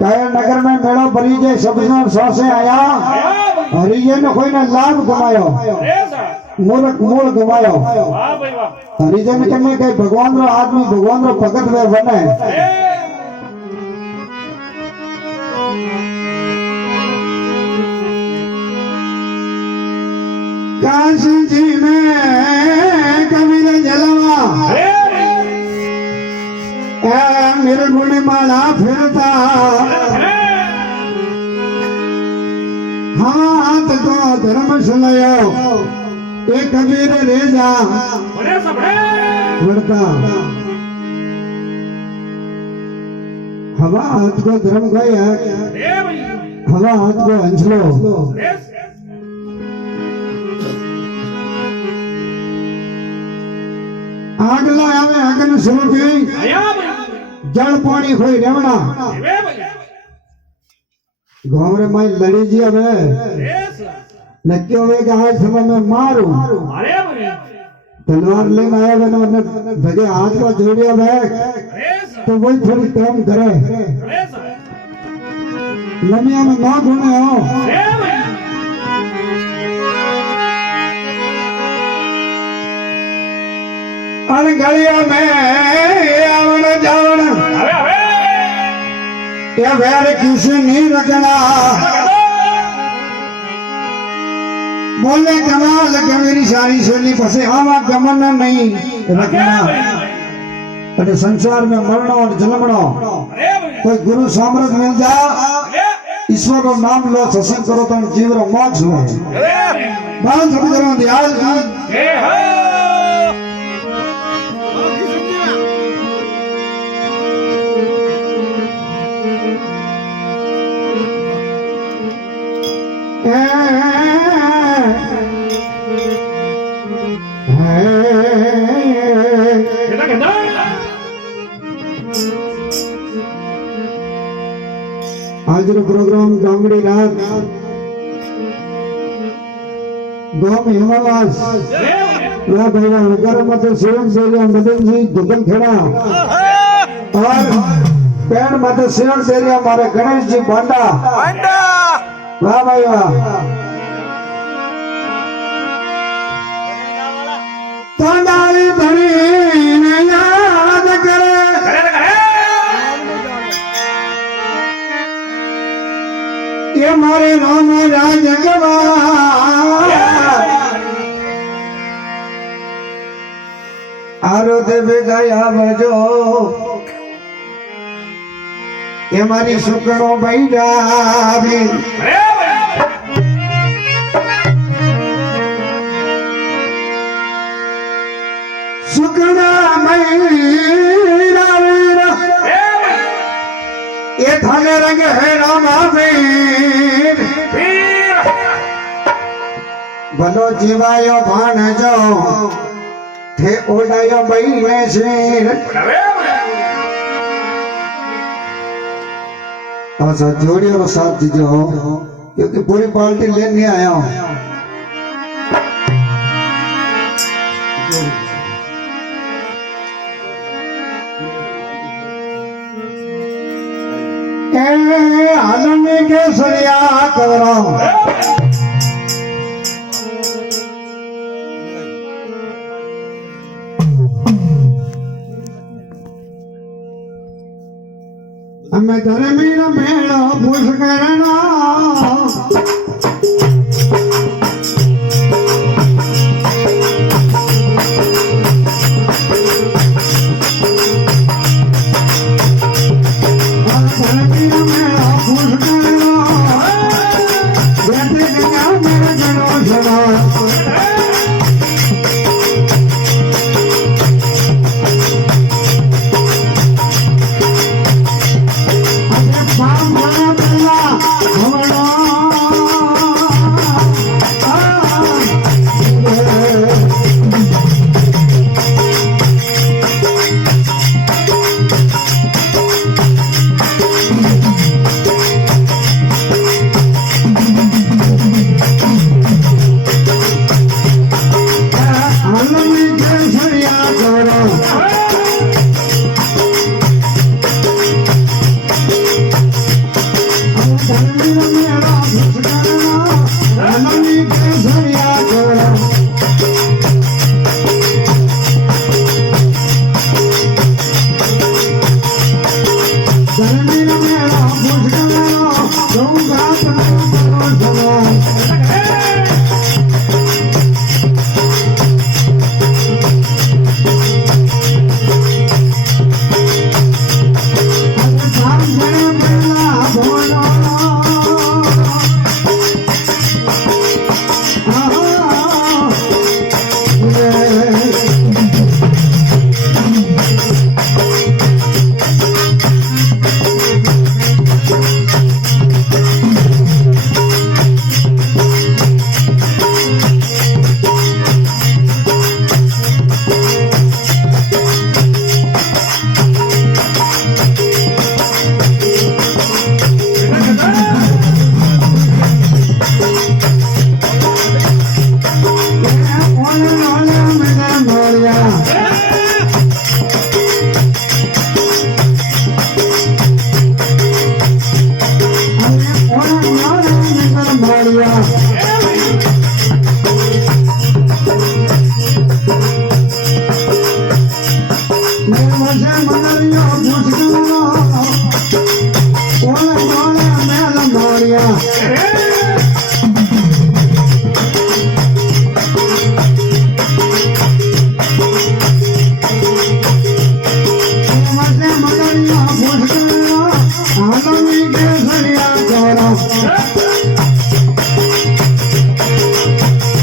कायर नगर में मेड़ो भरी जे सबनो सौसे आया हरिजन ने कोई ना लाभ घुमायो मूर्ख मूल घुमायो हरिजन कने के भगवान रो आदमी भगवान रो भगत वे बने काशी जी में कबीर जलवा मेरे गुण माला फिरता हाथ को धर्म सुनायो ये कबीर रेजा बढ़ता हवा हाथ को धर्म गया हवा हाथ को हंसलो आगला आवे अगन शुरू की जल पानी खोई रेवना गाँव रे माई लड़ी जी अब न क्यों वे आज समय में मारू तलवार लेने आया मैंने मैंने भगे हाथ को जोड़िया बैग तो वही थोड़ी काम करे लमिया में ना घूमे हो अनगलिया में आवण जावण या वैर किसी नहीं रखना बोले कमाल के मेरी सारी सोली फसे आवा गमन नहीं रखना अरे संसार में मरणो और जन्मणो कोई गुरु सामर्थ मिल जा ईश्वर रो नाम लो सत्संग करो तो जीव रो मोक्ष लो बाल सब करो दयाल की आज प्रोग्राम गांगड़ी रात गांव हिमावास वह भैया नगर मत सेवक सेरिया मदन जी दुगल खेड़ा और पैर मत सेवक सेरिया हमारे गणेश जी बांडा वाह भाई वाह तंडाली धरी याद करे ये मारे नाम राज आरो देवे गया बजो ये मारी सुकड़ो बैठा भी सुकड़ा मैरा ये थाने रंग है रामा वीर भलो जीवायो भान जो थे ओडायो बईने शेर अच्छा जोड़ियों को साथ दीजिए हो क्योंकि पूरी पार्टी लेने आया हूँ आनंद के सरिया करो हमें धर्मीर मेड़ो पूछ करना मैं